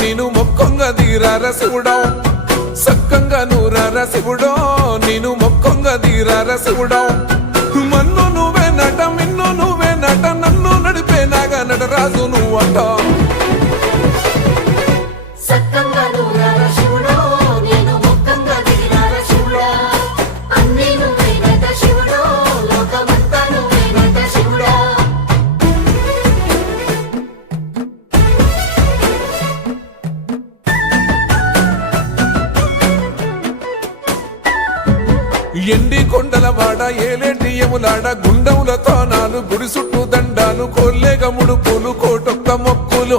నేను మొక్కంగా తీరార శివుడో సక్కంగా నూరార శివుడో నేను మొక్కంగా తీరార శివుడో మన్ను నువ్వే నట మిన్ను నువ్వే నట నన్ను నడిపే నాగా నటరాజు నువ్వట ఎండి కొండల వాడ ఏలేటి యములాడ గుండములతో నాలు గుడి చుట్టూ దండాలు కోల్లేగముడు పూలు కోటొక్క మొక్కులు